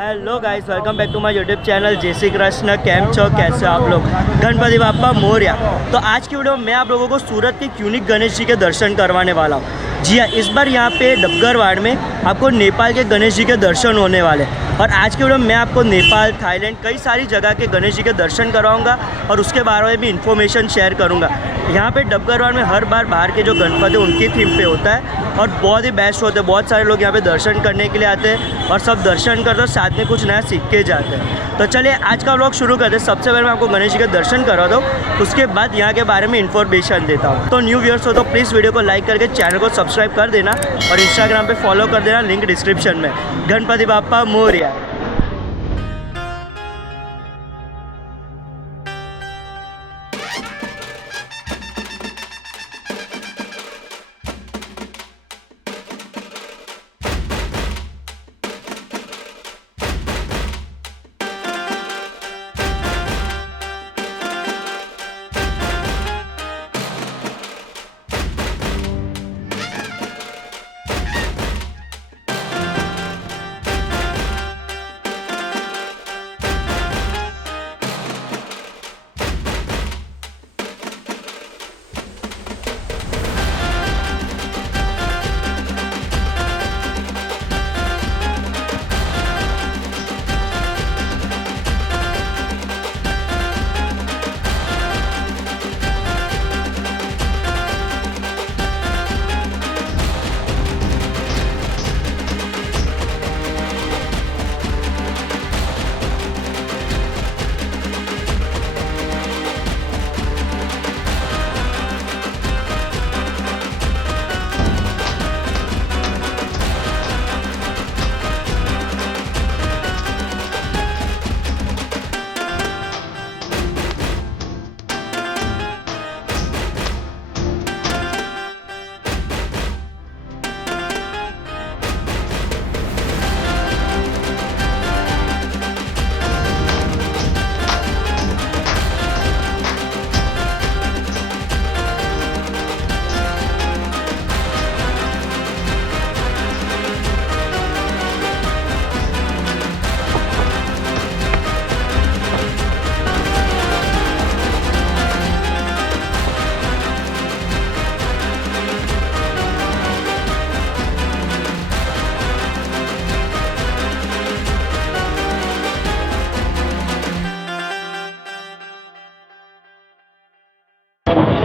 Hello guys, welcome back to my YouTube channel. जय Shri Krishna. Cam छो, कैसे आप लोग? गणपति बाप्पा मोरया। तो आज की वीडियो में मैं आप लोगों को सूरत के यूनिक गणेश जी के दर्शन करवाने वाला हूँ। जी हाँ, इस बार यहाँ पे डबगर वार्ड में आपको नेपाल के गणेश जी के दर्शन होने वाले। और आज की वीडियो में मैं आपको नेपाल, थाईलैंड, कई सारी जगह के गणेश जी के दर्शन करवाऊँगा और उसके बारे में भी इन्फॉर्मेशन शेयर करूँगा। यहाँ पे डबगर वार्ड में हर बार बाहर के जो गणपति उनकी थीम पे होता है और बहुत ही बेस्ट होते हैं। बहुत सारे लोग यहाँ पे दर्शन करने के लिए आते हैं और सब दर्शन करते हैं, साथ में कुछ नया सीख के जाते हैं। तो चलिए आज का व्लॉग शुरू करते हैं। सबसे पहले मैं आपको गणेश जी के दर्शन करा दूँ, उसके बाद यहाँ के बारे में इन्फॉर्मेशन देता हूँ। तो न्यू व्यूअर्स हो तो प्लीज़ वीडियो को लाइक करके चैनल को सब्सक्राइब कर देना और इंस्टाग्राम पर फॉलो कर देना, लिंक डिस्क्रिप्शन में। गणपति बाप्पा मोरया।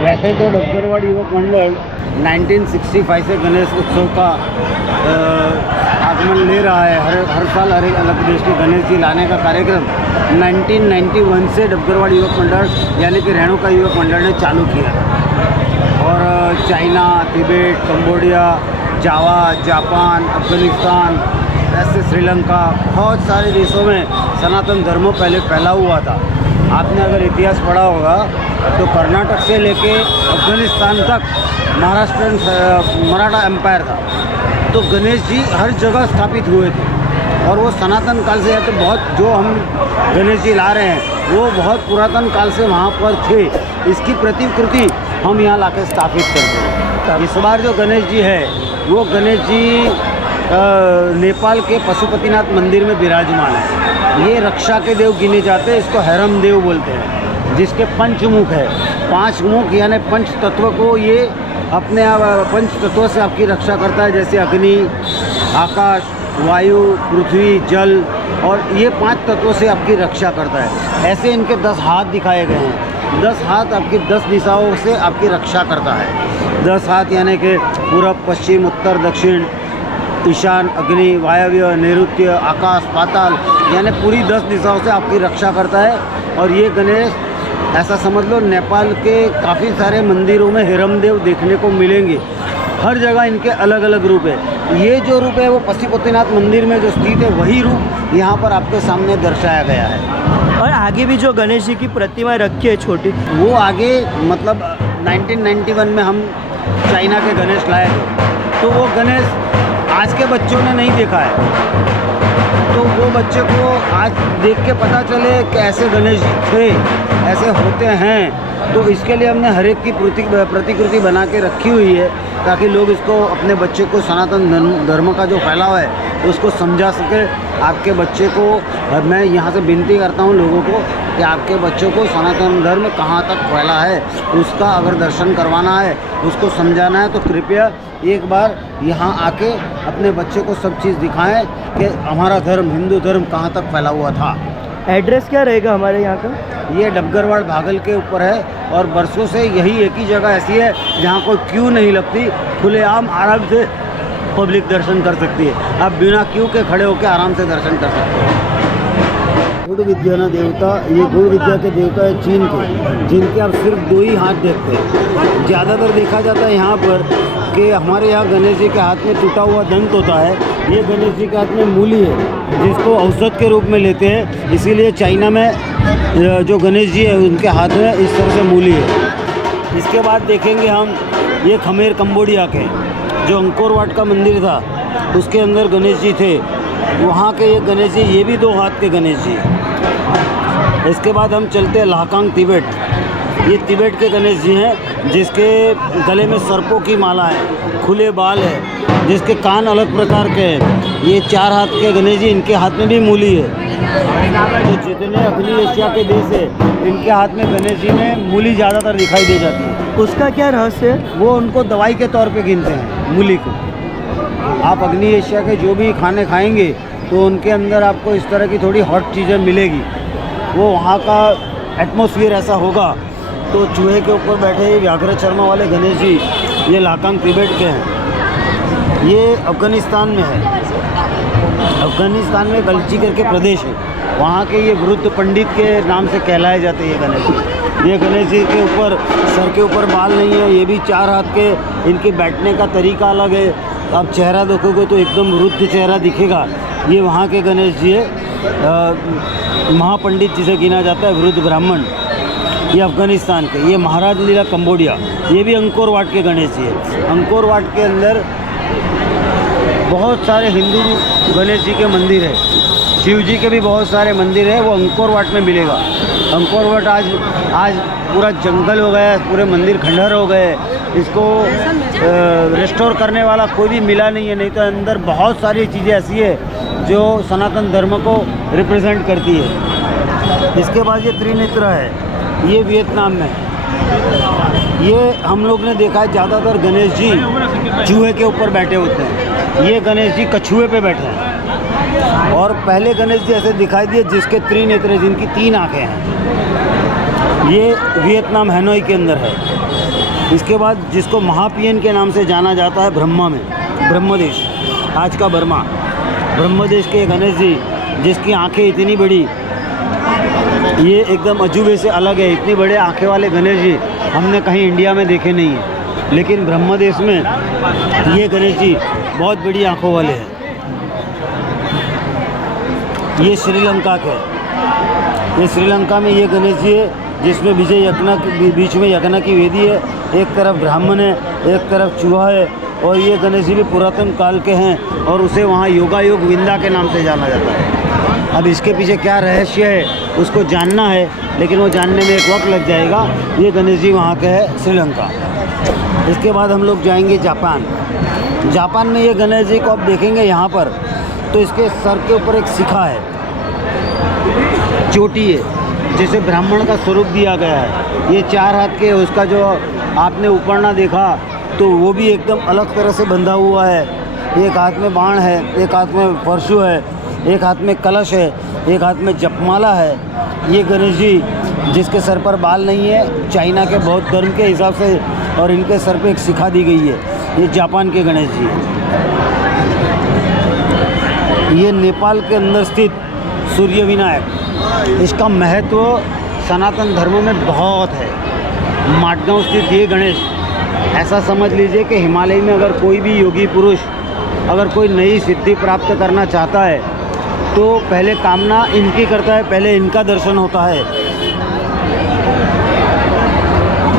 वैसे तो डबगरवाड़ युवक मंडल 1965 से गणेश उत्सव का आगमन ले रहा है। हर साल हर एक अलग देश के गणेश जी लाने का कार्यक्रम 1991 से डबगरवाड़ युवक मंडल यानी कि रेणुका युवक मंडल ने चालू किया। और चाइना, तिब्बत, कंबोडिया, जावा, जापान, अफगानिस्तान, ऐसे श्रीलंका, बहुत सारे देशों में सनातन धर्म पहले फैला हुआ था। आपने अगर इतिहास पढ़ा होगा तो कर्नाटक से लेके अफगानिस्तान तक महाराष्ट्र मराठा एम्पायर था। तो गणेश जी हर जगह स्थापित हुए थे और वो सनातन काल से तो बहुत जो हम गणेश जी ला रहे हैं वो बहुत पुरातन काल से वहाँ पर थे। इसकी प्रतिकृति हम यहाँ लाके स्थापित करते हैं। इस बार जो गणेश जी है वो गणेश जी नेपाल के पशुपतिनाथ मंदिर में विराजमान है। ये रक्षा के देव गिने जाते हैं, इसको हैरम देव बोलते हैं, जिसके पंचमुख है। 5 मुख यानी पंच तत्व को ये अपने पंच तत्वों से आपकी रक्षा करता है, जैसे अग्नि, आकाश, वायु, पृथ्वी, जल और ये 5 तत्वों से आपकी रक्षा करता है। ऐसे इनके 10 हाथ दिखाए गए हैं। 10 हाथ आपकी 10 दिशाओं से आपकी रक्षा करता है। 10 हाथ यानी कि पूरब, पश्चिम, उत्तर, दक्षिण, ईशान, अग्नि, वायव्य, नैऋत्य, आकाश, पाताल, यानी पूरी 10 दिशाओं से आपकी रक्षा करता है। और ये गणेश ऐसा समझ लो, नेपाल के काफ़ी सारे मंदिरों में हिरमदेव देखने को मिलेंगे। हर जगह इनके अलग अलग रूप है। ये जो रूप है वो पशुपतिनाथ मंदिर में जो स्थित है, वही रूप यहाँ पर आपके सामने दर्शाया गया है। और आगे भी जो गणेश जी की प्रतिमा रखी है छोटी, वो आगे मतलब 1991 में हम चाइना के गणेश लाए थे, तो वो गणेश आज के बच्चों ने नहीं देखा है। तो वो बच्चे को आज देख के पता चले कि ऐसे गणेश जी थे, ऐसे होते हैं। तो इसके लिए हमने हर एक की प्रतिकृति बना के रखी हुई है, ताकि लोग इसको अपने बच्चे को सनातन धर्म का जो फैलाव है उसको समझा सके। आपके बच्चे को मैं यहाँ से विनती करता हूँ लोगों को कि आपके बच्चों को सनातन धर्म कहाँ तक फैला है उसका अगर दर्शन करवाना है, उसको समझाना है, तो कृपया एक बार यहाँ आके अपने बच्चे को सब चीज़ दिखाएं कि हमारा धर्म, हिंदू धर्म कहाँ तक फैला हुआ था। एड्रेस क्या रहेगा हमारे यहाँ का? ये डबगरवाड़ भागल के ऊपर है और बरसों से यही एक ही जगह ऐसी है जहाँ कोई क्यू नहीं लगती, खुलेआम आराम से पब्लिक दर्शन कर सकती है। आप बिना क्यू के खड़े होकर आराम से दर्शन कर सकते हैं। गुण विद्या ना देवता, ये गुण विद्या के देवता है चीन के, जिनके आप सिर्फ 2 ही हाथ देखते हैं। ज़्यादातर देखा जाता है यहाँ पर कि हमारे यहाँ गणेश जी के हाथ में टूटा हुआ दंत होता है, ये गणेश जी के हाथ में मूली है, जिसको औषध के रूप में लेते हैं। इसीलिए चाइना में जो गणेश जी है उनके हाथ में इस तरह से मूली है। इसके बाद देखेंगे हम ये खमेर कंबोडिया के, जो अंकोर वाट का मंदिर था उसके अंदर गणेश जी थे, वहाँ के ये गणेश जी, ये भी 2 हाथ के गणेश जी। इसके बाद हम चलते हैं लाहकांग तिब्बत। ये तिब्बत के गणेश जी हैं, जिसके गले में सर्पों की माला है, खुले बाल है, जिसके कान अलग प्रकार के हैं। ये 4 हाथ के गणेश जी, इनके हाथ में भी मूली है। तो जितने अग्नि एशिया के देश है, इनके हाथ में गणेश जी में मूली ज़्यादातर दिखाई दे जाती है। उसका क्या रहस्य है? वो उनको दवाई के तौर पे गिनते हैं मूली को। आप अग्नि एशिया के जो भी खाने खाएंगे तो उनके अंदर आपको इस तरह की थोड़ी हॉट चीज़ें मिलेगी। वो वहाँ का एटमॉस्फेयर ऐसा होगा। तो चूहे के ऊपर बैठे व्याघ्र चर्मा वाले गणेश जी, ये लाहकांग तिब्बत के हैं। ये अफ़गानिस्तान में है। अफ़गानिस्तान में गलची करके प्रदेश है, वहाँ के ये वृद्ध पंडित के नाम से कहलाए जाते हैं ये गणेश जी। ये गणेश जी के ऊपर सर के ऊपर बाल नहीं है, ये भी 4 हाथ के। इनके बैठने का तरीका अलग है। आप चेहरा देखोगे तो एकदम वृद्ध चेहरा दिखेगा। ये वहाँ के गणेश जी है, महापंडित जिसे गिना जाता है, वृद्ध ब्राह्मण। ये अफ़गानिस्तान के। ये महाराज लीला कंबोडिया, ये भी अंकोर वाट के गणेश जी है। अंकोर वाट के अंदर बहुत सारे हिंदू गणेश जी के मंदिर है, शिव जी के भी बहुत सारे मंदिर है, वो अंकोर वाट में मिलेगा। अंकोर वाट आज पूरा जंगल हो गया है, पूरे मंदिर खंडहर हो गए। इसको रिस्टोर करने वाला कोई भी मिला नहीं है, नहीं तो अंदर बहुत सारी चीज़ें ऐसी है जो सनातन धर्म को रिप्रेजेंट करती है। इसके बाद ये त्रिनेत्र है, ये वियतनाम में। ये हम लोग ने देखा है ज़्यादातर गणेश जी चूहे के ऊपर बैठे होते हैं, ये गणेश जी कछुए पे बैठे हैं। और पहले गणेश जी ऐसे दिखाई दिए जिसके त्रिनेत्र, जिनकी 3 आँखें हैं। ये वियतनाम हैनोई के अंदर है। इसके बाद जिसको महापियन के नाम से जाना जाता है, ब्रह्मा में, ब्रह्मदेश, आज का बर्मा, ब्रह्मदेश के गणेश जी जिसकी आंखें इतनी बड़ी, ये एकदम अजूबे से अलग है। इतनी बड़े आंखें वाले गणेश जी हमने कहीं इंडिया में देखे नहीं हैं, लेकिन ब्रह्मदेश में ये गणेश जी बहुत बड़ी आंखों वाले हैं। ये श्रीलंका के, ये श्रीलंका में ये गणेश जी है, जिसमें विजय यज्ञ बीच में यज्ञ की वेदी है। एक तरफ ब्राह्मण है, एक तरफ चूहा है। और ये गणेश जी भी पुरातन काल के हैं और उसे वहाँ योगायोग विंदा के नाम से जाना जाता है। अब इसके पीछे क्या रहस्य है उसको जानना है, लेकिन वो जानने में एक वक्त लग जाएगा। ये गणेश जी वहाँ के है, श्रीलंका। इसके बाद हम लोग जाएंगे जापान। जापान में ये गणेश जी को आप देखेंगे यहाँ पर, तो इसके सर के ऊपर एक शिखा है, चोटी है, जिसे ब्राह्मण का स्वरूप दिया गया है। ये 4 हाथ के, उसका जो आपने ऊपरना देखा तो वो भी एकदम अलग तरह से बंधा हुआ है। एक हाथ में बाण है, एक हाथ में परशु है। एक हाथ में कलश है, एक हाथ में जपमाला है। ये गणेश जी जिसके सर पर बाल नहीं है, चाइना के बौद्ध धर्म के हिसाब से, और इनके सर पे एक शिखा दी गई है। ये जापान के गणेश जी हैं। ये नेपाल के अंदर स्थित सूर्य विनायक, इसका महत्व सनातन धर्म में बहुत है। माटगांव स्थित ये गणेश, ऐसा समझ लीजिए कि हिमालय में अगर कोई भी योगी पुरुष अगर कोई नई सिद्धि प्राप्त करना चाहता है तो पहले कामना इनकी करता है, पहले इनका दर्शन होता है।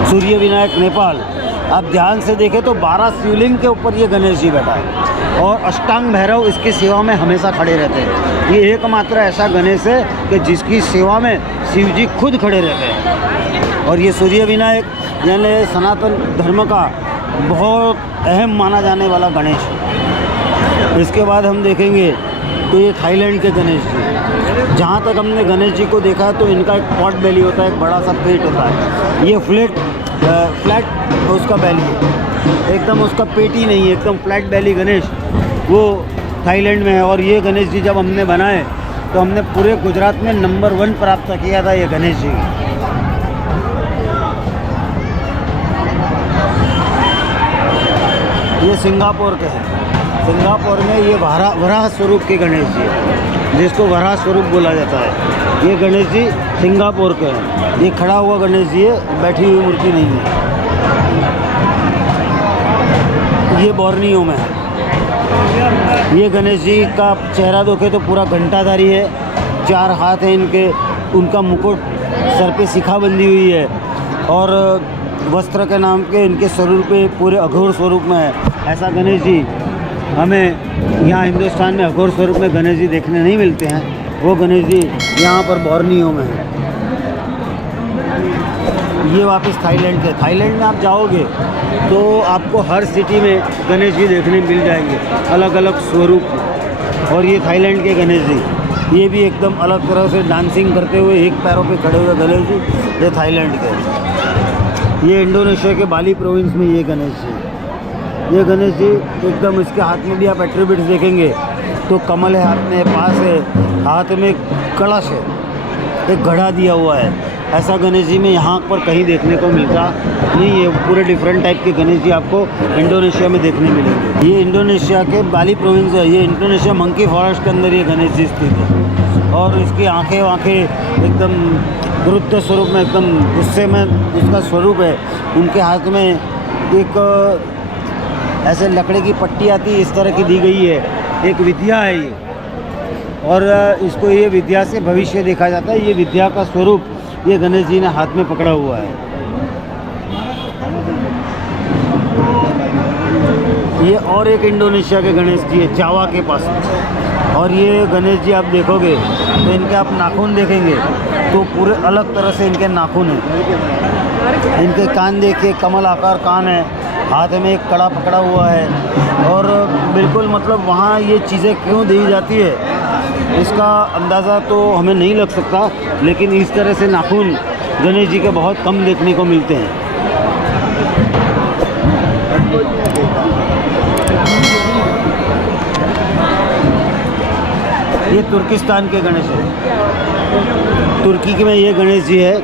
सूर्य विनायक नेपाल, आप ध्यान से देखें तो 12 शिवलिंग के ऊपर ये गणेश जी बैठा है और अष्टांग भैरव इसकी सेवा में हमेशा खड़े रहते हैं। ये एकमात्र ऐसा गणेश है कि जिसकी सेवा में शिव जी खुद खड़े रहते हैं। और ये सूर्य विनायक यानी सनातन धर्म का बहुत अहम माना जाने वाला गणेश है। इसके बाद हम देखेंगे तो ये थाईलैंड के गणेश जी, जहाँ तक हमने गणेश जी को देखा है तो इनका एक पॉट बेली होता है, एक बड़ा सा पेट होता है। ये फ्लैट उसका बेली है, एकदम उसका पेट ही नहीं है, एकदम फ्लैट बेली गणेश वो थाईलैंड में है। और ये गणेश जी जब हमने बनाए तो हमने पूरे गुजरात में नंबर 1 प्राप्त किया था ये गणेश जी। ये सिंगापुर के हैं। सिंगापुर में ये वराह स्वरूप के गणेश जी है, जिसको वराह स्वरूप बोला जाता है। ये गणेश जी सिंगापुर के हैं। ये खड़ा हुआ गणेश जी है, बैठी हुई मूर्ति नहीं है। ये बोर्नियो में है। ये गणेश जी का चेहरा देखे तो पूरा घंटाधारी है, 4 हाथ हैं इनके, उनका मुकुट सर पे शिखा बंधी हुई है और वस्त्र के नाम के इनके स्वरूप पे पूरे अघोर स्वरूप में है। ऐसा गणेश जी हमें यहाँ हिंदुस्तान में अघोर स्वरूप में गणेश जी देखने नहीं मिलते हैं। वो गणेश जी यहाँ पर बोर्नियो में है। ये वापस थाईलैंड के। थाईलैंड में आप जाओगे तो आपको हर सिटी में गणेश जी देखने मिल जाएंगे, अलग अलग स्वरूप। और ये थाईलैंड के गणेश जी, ये भी एकदम अलग तरह से डांसिंग करते हुए एक पैरों पे खड़े हुए गणेश जी, ये थाईलैंड के। ये इंडोनेशिया के बाली प्रोविंस में ये गणेश जी। ये गणेश जी एकदम, इसके हाथ में भी आप एट्रीब्यूट्स देखेंगे तो कमल है हाथ में, पास है, हाथ में कलश है, एक घड़ा दिया हुआ है। ऐसा गणेश जी में यहाँ पर कहीं देखने को मिलता नहीं है। पूरे डिफरेंट टाइप के गणेश जी आपको इंडोनेशिया में देखने मिलेंगे। ये इंडोनेशिया के बाली प्रोविंस है। ये इंडोनेशिया मंकी फॉरेस्ट के अंदर ये गणेश जी स्थित है और इसकी आंखें एकदम वृद्ध स्वरूप में, एकदम गुस्से में उसका स्वरूप है। उनके हाथ में एक ऐसे लकड़े की पट्टी आती है, इस तरह की दी गई है। एक विद्या है ये, और इसको ये विद्या से भविष्य देखा जाता है। ये विद्या का स्वरूप ये गणेश जी ने हाथ में पकड़ा हुआ है। ये और एक इंडोनेशिया के गणेश जी है, जावा के पास। और ये गणेश जी आप देखोगे तो इनके आप नाखून देखेंगे तो पूरे अलग तरह से इनके नाखून हैं। इनके कान देखिए, कमल आकार कान है, हाथ में एक कड़ा पकड़ा हुआ है। और बिल्कुल मतलब वहाँ ये चीज़ें क्यों दी जाती है इसका अंदाज़ा तो हमें नहीं लग सकता, लेकिन इस तरह से नाखून गणेश जी के बहुत कम देखने को मिलते हैं। ये तुर्किस्तान के गणेश है। तुर्की में ये गणेश जी है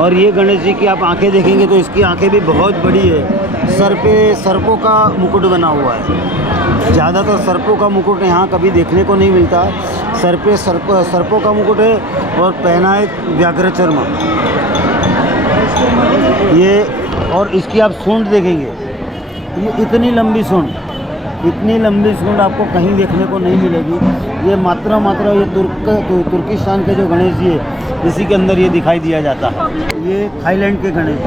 और ये गणेश जी की आप आंखें देखेंगे तो इसकी आंखें भी बहुत बड़ी है। सर पे सर्पों का मुकुट बना हुआ है। ज़्यादातर सर्पों का मुकुट यहाँ कभी देखने को नहीं मिलता। सर पे सर्पों का मुकुट है और पहना है व्याघ्र चर्म। ये और इसकी आप सूंड देखेंगे, ये इतनी लंबी सूंड, इतनी लंबी सूंड आपको कहीं देखने को नहीं मिलेगी। ये मात्र ये तुर्किस्तान के जो गणेश जी है इसी के अंदर ये दिखाई दिया जाता है। ये थाईलैंड के गणेश जी,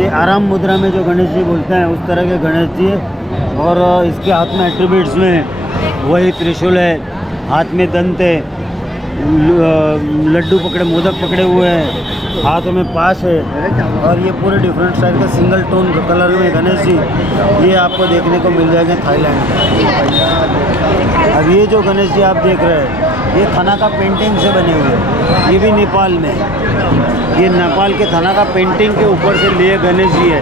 ये आराम मुद्रा में जो गणेश जी बोलते हैं उस तरह के गणेश जी है। और इसके हाथ में एट्रीब्यूट्स में वही त्रिशूल है, हाथ में दंत है, लड्डू पकड़े, मोदक पकड़े हुए हैं, हाथ में पास है। और ये पूरे डिफरेंट स्टाइल का सिंगल टोन कलर में गणेश जी ये आपको देखने को मिल जाएंगे थाईलैंड में। अब ये जो गणेश जी आप देख रहे हैं ये थनाका पेंटिंग से बने हुए हैं। ये भी नेपाल में है। ये नेपाल के थनाका पेंटिंग के ऊपर से लिए गणेश जी है।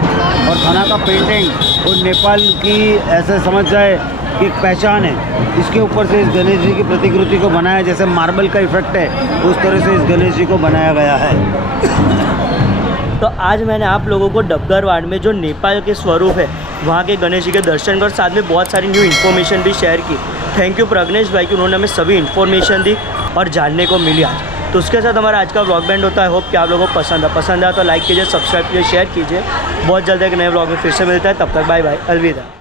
और थनाका पेंटिंग और नेपाल की ऐसे समझ जाए कि एक पहचान है। इसके ऊपर से इस गणेश जी की प्रतिकृति को बनाया, जैसे मार्बल का इफेक्ट है उस तरह से इस गणेश जी को बनाया गया है। तो आज मैंने आप लोगों को डबगरवाड़ में जो नेपाल के स्वरूप है वहाँ के गणेश जी के दर्शन कर साथ में बहुत सारी न्यू इन्फॉर्मेशन भी शेयर की। थैंक यू प्रज्ञेश भाई कि उन्होंने हमें सभी इन्फॉर्मेशन दी और जानने को मिली आज। तो उसके साथ हमारा आज का व्लॉग बैंड होता है। होप कि आप लोगों को पसंद आया तो लाइक कीजिए, सब्सक्राइब कीजिए, शेयर कीजिए। बहुत जल्द एक नए व्लॉग में फिर से मिलता है। तब तक बाय बाय, अलविदा।